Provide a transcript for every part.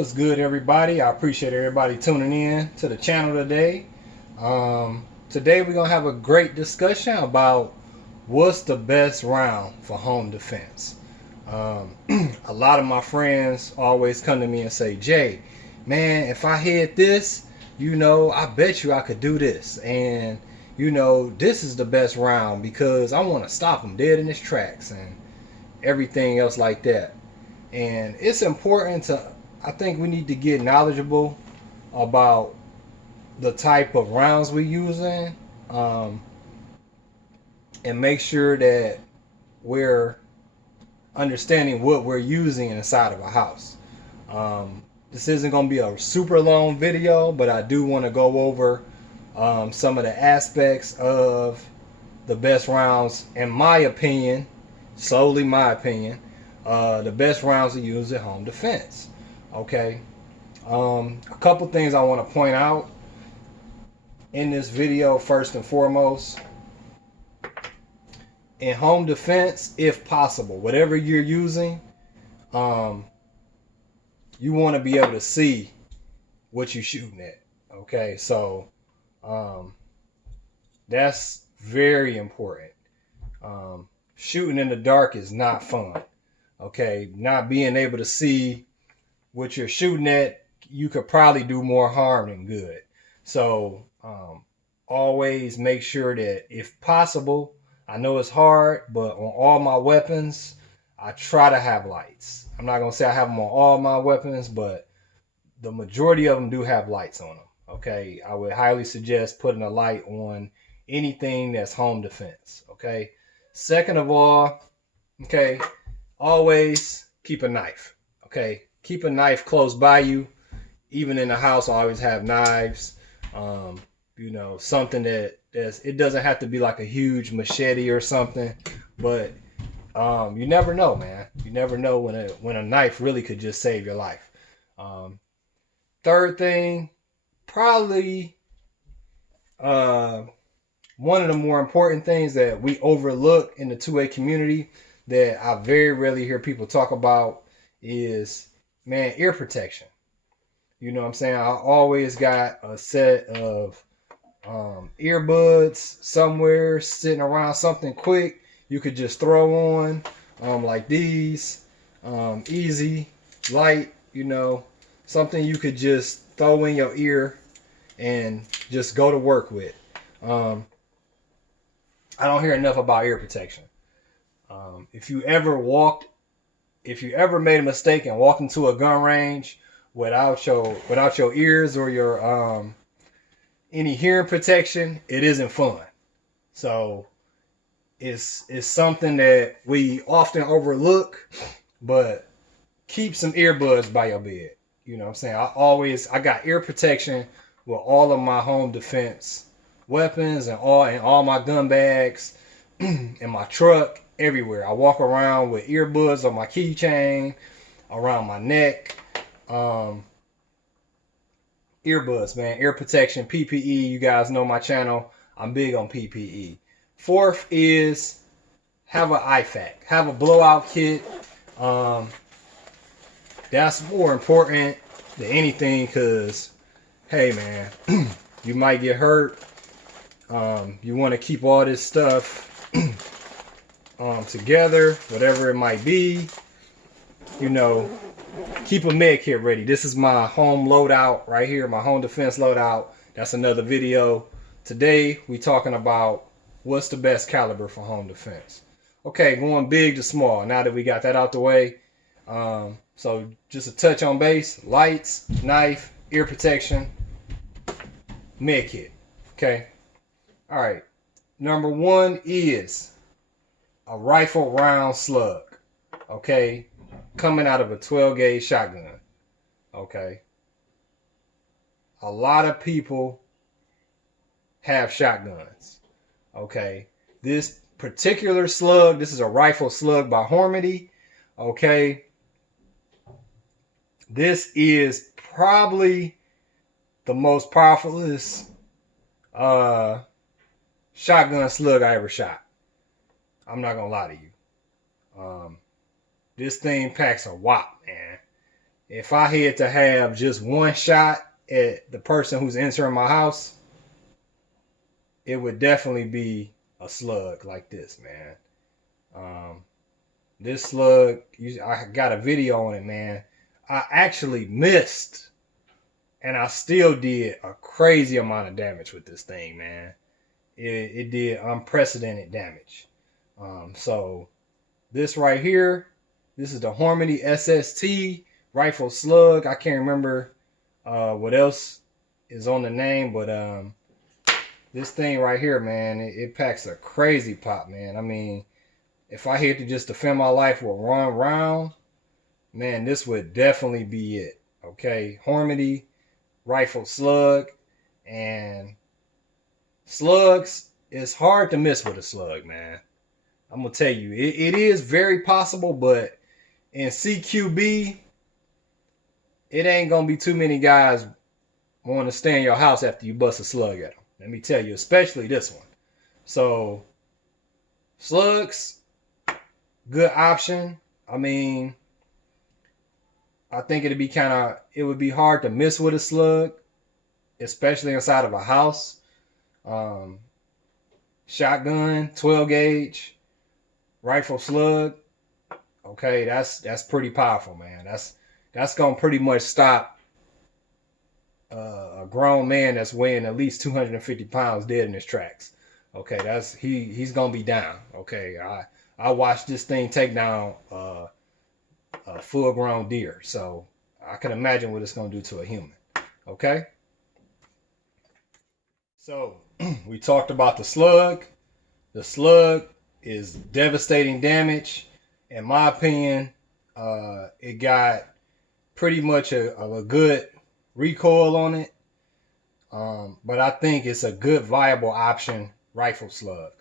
What's good, everybody? I appreciate everybody tuning in to the channel today. Today we're gonna have a great discussion about what's the best round for home defense. A lot of my friends always come to me and say, Jay, man, if I hit this, I bet you I could do this. And, this is the best round because I want to stop him dead in his tracks and everything else like that. And it's important I think we need to get knowledgeable about the type of rounds we're using, and make sure that we're understanding what we're using inside of a house. This isn't going to be a super long video, but I do want to go over some of the aspects of the best rounds, in my opinion, solely my opinion, the best rounds to use at home defense. Okay, a couple things I want to point out in this video. First and foremost, in home defense, if possible, whatever you're using, you want to be able to see what you're shooting at. Okay, so that's very important. Shooting in the dark is not fun. Okay, not being able to see what you're shooting at, you could probably do more harm than good. So always make sure that, if possible, I know it's hard, but on all my weapons, I try to have lights. I'm not going to say I have them on all my weapons, but the majority of them do have lights on them. Okay, I would highly suggest putting a light on anything that's home defense. Okay, second of all, okay, always keep a knife. Okay, keep a knife close by you. Even in the house, I always have knives. Something it doesn't have to be like a huge machete or something, but you never know, man. You never know when a knife really could just save your life. Third thing, probably one of the more important things that we overlook in the 2A community that I very rarely hear people talk about is, man, ear protection. You know what I'm saying? I always got a set of earbuds somewhere sitting around, something quick you could just throw on, like these, easy, light, something you could just throw in your ear and just go to work with. I don't hear enough about ear protection. If you ever made a mistake and walked into a gun range without your ears or your any hearing protection, it isn't fun. So it's something that we often overlook, but keep some earbuds by your bed. You know what I'm saying? I got ear protection with all of my home defense weapons and all my gun bags in my truck, everywhere. I walk around with earbuds on my keychain, around my neck. Earbuds, man, ear protection, PPE. You guys know my channel. I'm big on PPE. Fourth is have an IFAK, have a blowout kit. That's more important than anything because, hey, man, you might get hurt. You want to keep all this stuff together, whatever it might be. Keep a med kit ready. This is my home loadout right here, my home defense loadout. That's another video. Today we talking about what's the best caliber for home defense. Okay, going big to small. Now that we got that out the way, so just a touch on base: lights, knife, ear protection, med kit. Okay. All right. Number one is a rifle round slug. Okay. Coming out of a 12 gauge shotgun. Okay. A lot of people have shotguns. Okay. This particular slug, this is a rifle slug by Hormedy. Okay. This is probably the most powerfulest shotgun slug I ever shot. I'm not gonna lie to you. This thing packs a whop, man. if I had to have just one shot at the person who's entering my house, it would definitely be a slug like this, man. This slug, I got a video on it, man. I actually missed, and I still did a crazy amount of damage with this thing, man. It did unprecedented damage. So this right here, this is the Hormedy SST rifle slug. I can't remember what else is on the name, but this thing right here, man, it packs a crazy pop, man. I mean, if I had to just defend my life with one round, man, this would definitely be it. Okay, Hormedy rifle slug. And slugs, it's hard to miss with a slug, man. I'm gonna tell you, it is very possible, but in CQB, it ain't gonna be too many guys want to stay in your house after you bust a slug at them. Let me tell you, especially this one. So, slugs, good option. I mean, I think it would be hard to miss with a slug, especially inside of a house. Shotgun, 12 gauge, rifle slug. Okay, that's pretty powerful, man. That's gonna pretty much stop a grown man that's weighing at least 250 pounds dead in his tracks. Okay, he's gonna be down. Okay, I watched this thing take down a full grown deer, so I can imagine what it's gonna do to a human. Okay, so we talked about the slug. The slug is devastating damage. In my opinion, it got pretty much a good recoil on it. But I think it's a good viable option, rifle slug.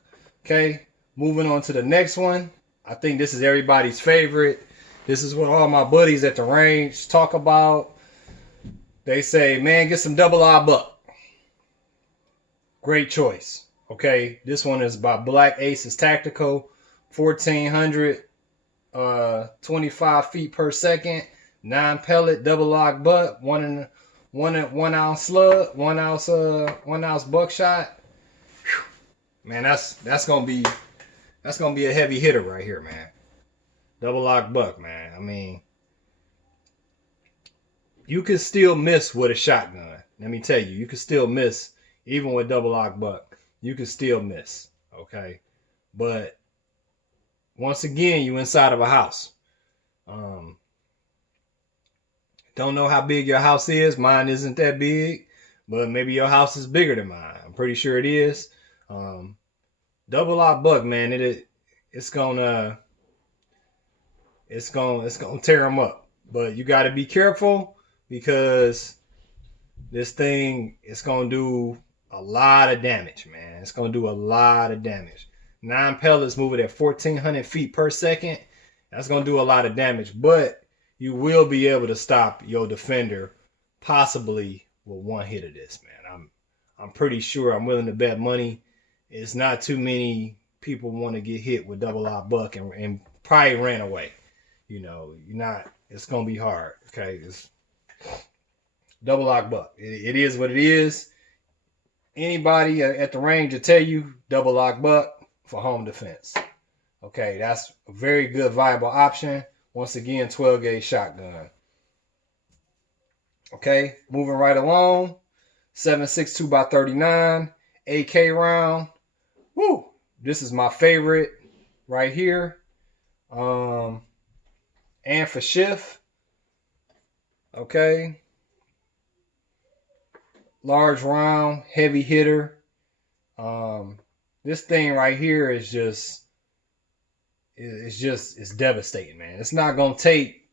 Okay, moving on to the next one. I think this is everybody's favorite. This is what all my buddies at the range talk about. They say, man, get some double R buck. Great choice. Okay, this one is by Black Aces Tactical, 1400, 25 feet per second, 9 pellet double lock butt, one ounce slug, 1 ounce buckshot. Whew. Man, that's gonna be a heavy hitter right here, man. Double lock buck, man. I mean, you can still miss with a shotgun. Let me tell you, you can still miss even with double lock buck. You can still miss, okay? But once again, you inside of a house. Don't know how big your house is. Mine isn't that big, but maybe your house is bigger than mine. I'm pretty sure it is. Double lock buck, man. It's gonna tear them up. But you got to be careful because this thing is gonna do a lot of damage, man. It's gonna do a lot of damage. 9 pellets moving at 1400 feet per second. That's gonna do a lot of damage, but you will be able to stop your defender possibly with one hit of this, man. I'm pretty sure, I'm willing to bet money. It's not too many people want to get hit with double R buck and probably ran away. You know, it's gonna be hard. Okay, it's double lock buck. It is what it is. Anybody at the range will tell you double lock buck for home defense. Okay, that's a very good viable option. Once again, 12 gauge shotgun. Okay, moving right along. 7.62 by 39 AK round. Woo! This is my favorite right here. And for shift. Okay. Large round, heavy hitter. This thing right here is it's devastating, man. It's not gonna take.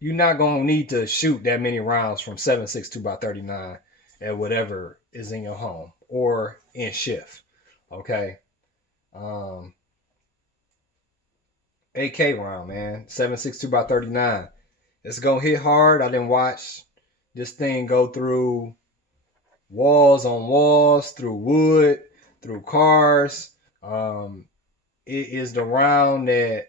You're not gonna need to shoot that many rounds from 7.62 by 39 at whatever is in your home or in shift. Okay. AK round, man. 7.62 by 39. It's gonna hit hard. I didn't watch this thing go through walls on walls, through wood, through cars. It is the round that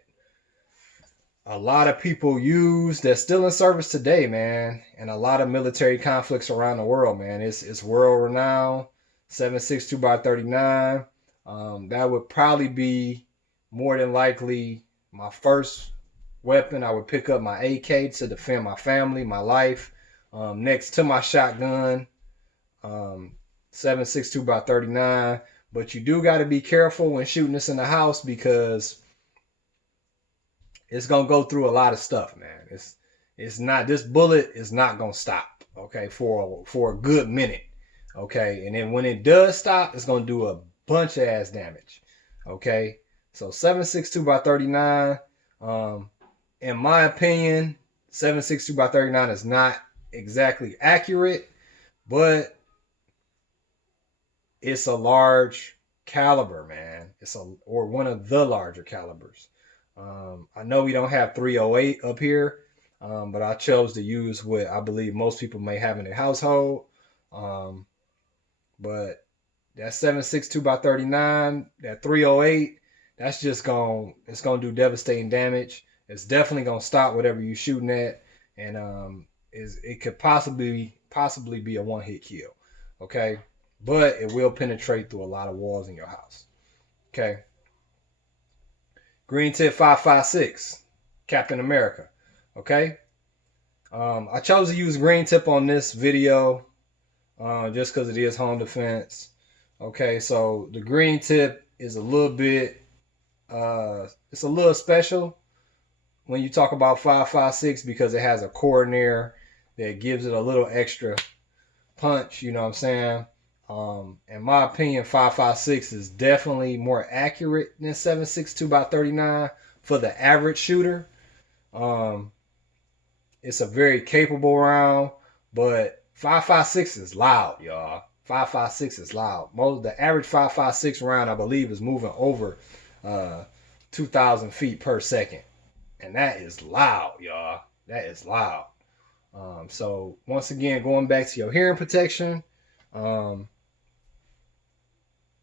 a lot of people use that's still in service today, man, and a lot of military conflicts around the world, man. It's world renowned. 7.62 by 39. That would probably be more than likely my first weapon. I would pick up my AK to defend my family, my life, next to my shotgun. 7.62 by 39. But you do got to be careful when shooting this in the house because it's gonna go through a lot of stuff, man. It's not, this bullet is not gonna stop, okay, for a good minute, okay, and then when it does stop, it's gonna do a bunch of ass damage, okay. So 7.62 by 39, in my opinion, 7.62 by 39 is not exactly accurate, but it's a large caliber, man. Or one of the larger calibers. I know we don't have 308 up here, but I chose to use what I believe most people may have in their household. But that 7.62 by 39, that 308, that's just it's gonna do devastating damage. It's definitely gonna stop whatever you're shooting at, and it could possibly be a one-hit kill. Okay, but it will penetrate through a lot of walls in your house. Okay. Green tip 5.56, Captain America. Okay. I chose to use green tip on this video just because it is home defense. Okay, so the green tip is a little bit, it's a little special when you talk about 5.56 because it has a core in there that gives it a little extra punch. You know what I'm saying? In my opinion, 5.56 is definitely more accurate than 7.62 by 39 for the average shooter. It's a very capable round, but 5.56 is loud, y'all. 5.56 is loud. The average 5.56 round, I believe, is moving over 2,000 feet per second, and that is loud, y'all. That is loud. So once again, going back to your hearing protection,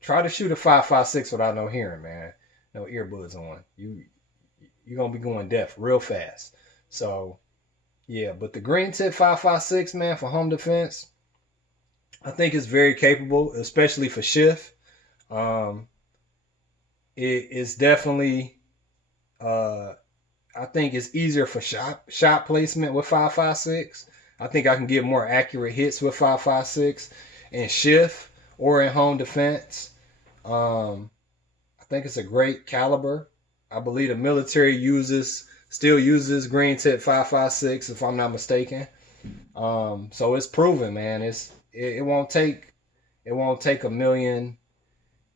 try to shoot a 5.56 without no hearing, man. No earbuds on. You're gonna be going deaf real fast. So yeah, but the green tip 5.56, man, for home defense, I think it's very capable, especially for shift. It's definitely I think it's easier for shot placement with 5.56. I think I can get more accurate hits with 5.56 in shift or in home defense. I think it's a great caliber. I believe the military still uses green tip 5.56 if I'm not mistaken. So it's proven, man. It won't take a million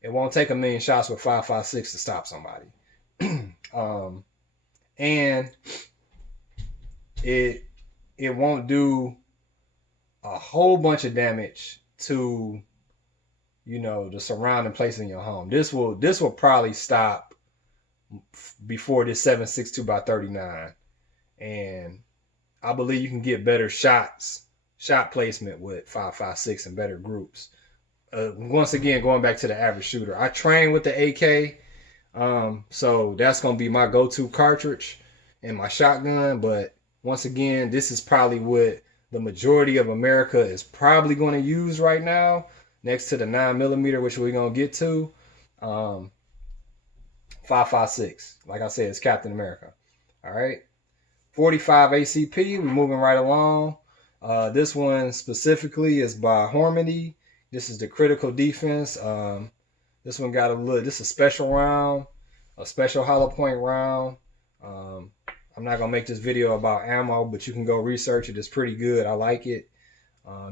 shots with 5.56 to stop somebody. And it won't do a whole bunch of damage to, you know, the surrounding place in your home. This will probably stop before this 7.62 by 39, and I believe you can get better shot placement with 5.56 and better groups. Once again, going back to the average shooter, I train with the AK, so that's gonna be my go-to cartridge and my shotgun. But once again, this is probably what the majority of America is probably going to use right now, next to the 9mm, which we're gonna get to. 5.56, like I said, it's Captain America. All right, 45 ACP. We're moving right along. This one specifically is by Harmony. This is the critical defense. This one got this is a special round, a special hollow point round. I'm not gonna make this video about ammo, but you can go research it. It's pretty good. I like it.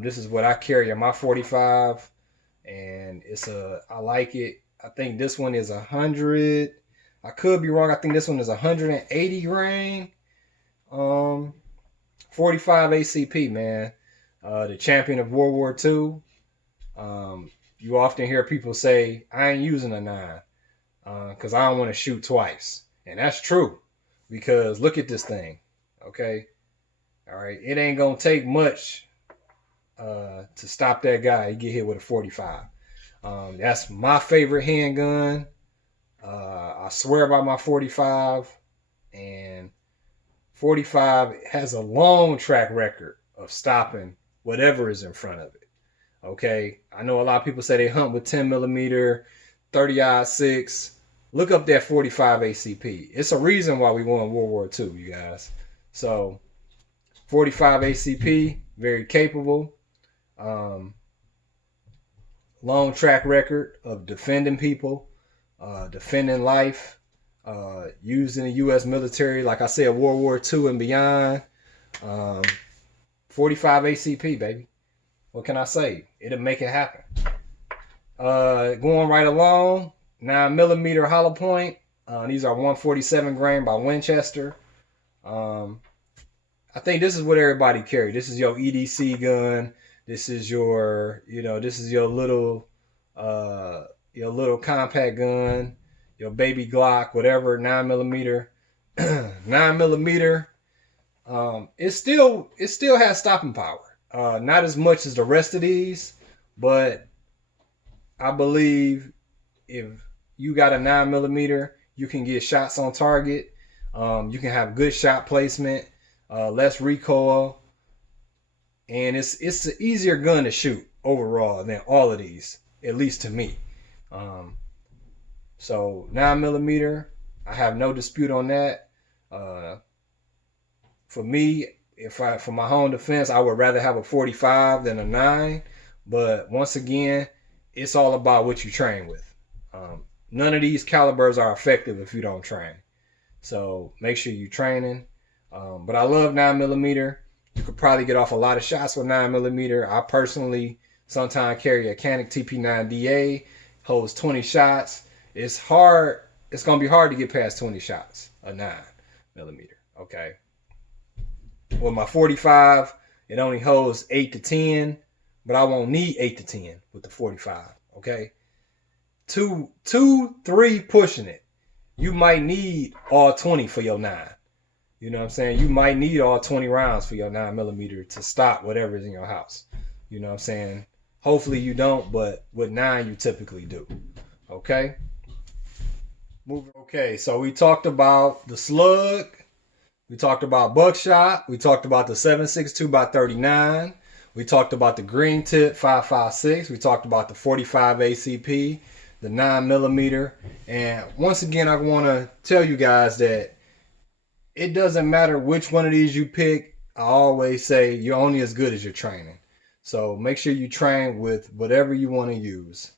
This is what I carry in my 45, and I like it. I think this one is 100. I could be wrong. I think this one is 180 grain. 45 ACP, man. The champion of World War II. You often hear people say, I ain't using a 9 because I don't want to shoot twice. And that's true, because look at this thing. Okay. All right. It ain't going to take much to stop that guy. He get hit with a 45. That's my favorite handgun. I swear by my 45, and 45 has a long track record of stopping whatever is in front of it. Okay, I know a lot of people say they hunt with 10 millimeter, 30-06. Look up that 45 ACP. It's a reason why we won World War II, you guys. So 45 ACP, very capable. Long track record of defending people, defending life, used in the U.S. military, like I said, World War II and beyond. 45 ACP, baby. What can I say? It'll make it happen. Going right along, 9 millimeter hollow point. These are 147 grain by Winchester. I think this is what everybody carry. This is your EDC gun. This is your, this is your little compact gun, your baby Glock, whatever, 9 millimeter. 9 millimeter. It still has stopping power. Not as much as the rest of these, but I believe if you got a 9 millimeter, you can get shots on target. You can have good shot placement, less recoil, and it's an easier gun to shoot overall than all of these, at least to me. So 9 millimeter, I have no dispute on that. For me, for my home defense, I would rather have a 45 than a 9. But once again, it's all about what you train with. None of these calibers are effective if you don't train. So make sure you're training. But I love 9 millimeter. You could probably get off a lot of shots with 9 millimeter. I personally sometimes carry a Canik TP9DA, holds 20 shots. It's hard. It's going to be hard to get past 20 shots, a 9 millimeter. Okay. With my 45, it only holds 8 to 10, but I won't need 8 to 10 with the 45. Okay. 2, 3 pushing it. You might need all 20 for your 9. You know what I'm saying? You might need all 20 rounds for your 9 millimeter to stop whatever's in your house. You know what I'm saying? Hopefully you don't, but with 9 you typically do. Okay? Okay, so we talked about the Slug. We talked about buckshot. We talked about the 7.62x39. We talked about the green tip 5.56. We talked about the 45 ACP, the 9 millimeter. And once again, I want to tell you guys that it doesn't matter which one of these you pick. I always say you're only as good as your training. So make sure you train with whatever you want to use.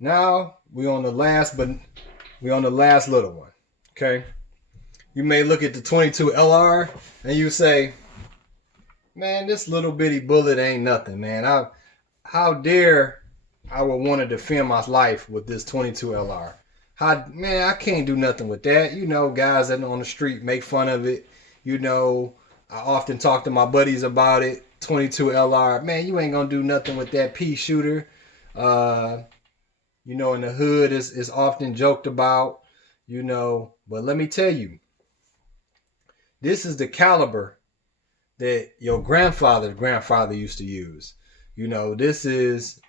Now we're on the last little one. Okay. You may look at the 22 LR and you say, man, this little bitty bullet ain't nothing, man. How dare I would want to defend my life with this 22 LR? Man, I can't do nothing with that. You know, guys that on the street make fun of it. You know, I often talk to my buddies about it. 22 LR, man, you ain't gonna do nothing with that pea shooter. You know, in the hood is often joked about, you know, but let me tell you, this is the caliber that your grandfather's grandfather used to use. You know, this is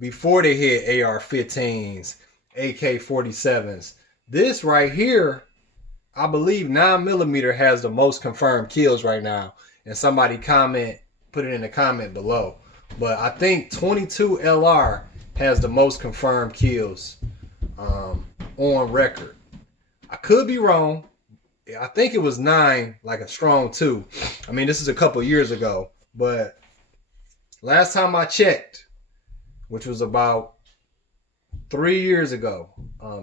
before they had AR-15s, AK-47s. This right here, I believe 9 millimeter has the most confirmed kills right now. And somebody put it in the comment below. But I think 22 LR has the most confirmed kills on record. I could be wrong. I think it was 9, like a strong 2. I mean, this is a couple years ago. But last time I checked, which was about 3 years ago,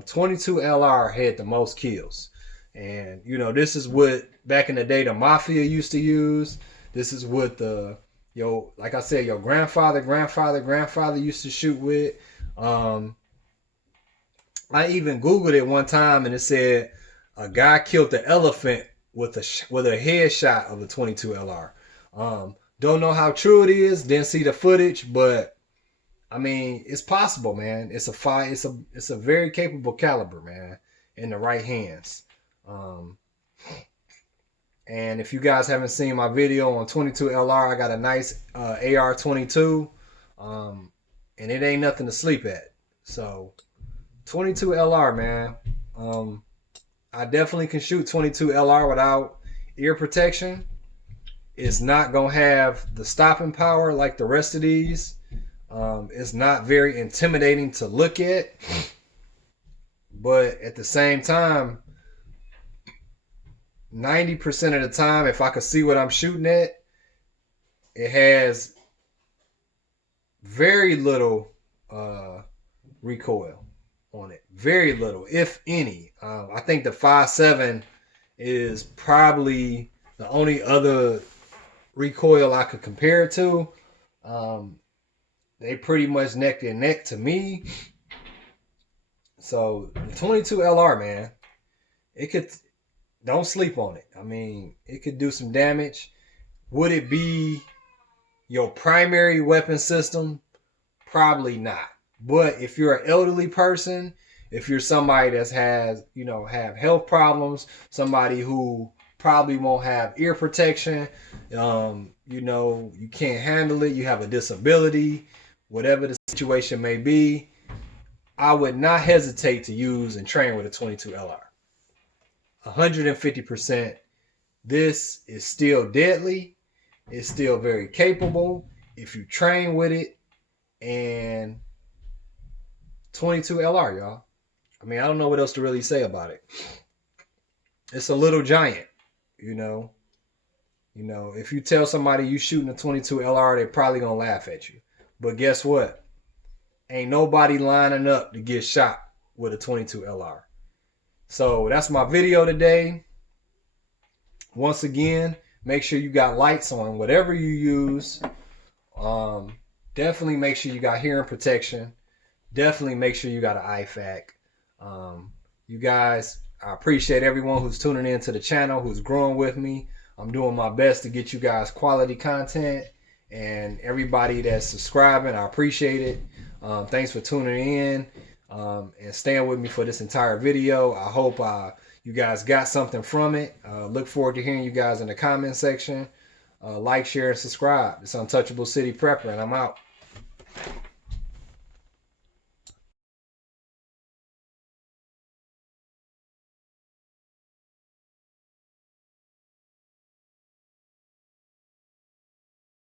22 LR had the most kills. And, you know, this is what back in the day the Mafia used to use. This is what like I said, your grandfather used to shoot with. I even Googled it one time and it said a guy killed the elephant with a headshot of the 22 LR. Don't know how true it is. Didn't see the footage, but I mean, it's possible, man. It's a very capable caliber, man, in the right hands. And if you guys haven't seen my video on 22 LR, I got a nice AR-22, and it ain't nothing to sleep at. So 22 LR, man. I definitely can shoot 22 LR without ear protection. It's not going to have the stopping power like the rest of these. It's not very intimidating to look at. But at the same time, 90% of the time, if I can see what I'm shooting at, it has very little recoil on it. Very little, if any. I think the 5.7 is probably the only other recoil I could compare it to. They pretty much neck and neck to me. So the 22 LR, man, it could, don't sleep on it. I mean, it could do some damage. Would it be your primary weapon system? Probably not. But if you're an elderly person, if you're somebody that has, have health problems, somebody who probably won't have ear protection, you can't handle it, you have a disability, whatever the situation may be, I would not hesitate to use and train with a 22 LR. 150%. This is still deadly. It's still very capable if you train with it. And 22 LR, y'all. I mean, I don't know what else to really say about it. It's a little giant, if you tell somebody you shooting a 22 LR, they're probably going to laugh at you. But guess what? Ain't nobody lining up to get shot with a 22 LR. So that's my video today. Once again, make sure you got lights on whatever you use. Definitely make sure you got hearing protection. Definitely make sure you got an IFAK. You guys, I appreciate everyone who's tuning in to the channel, who's growing with me. I'm doing my best to get you guys quality content. And everybody that's subscribing, I appreciate it. Thanks for tuning in and staying with me for this entire video. I hope you guys got something from it. Look forward to hearing you guys in the comment section. Like, share, and subscribe. It's Untouchable City Prepper, and I'm out.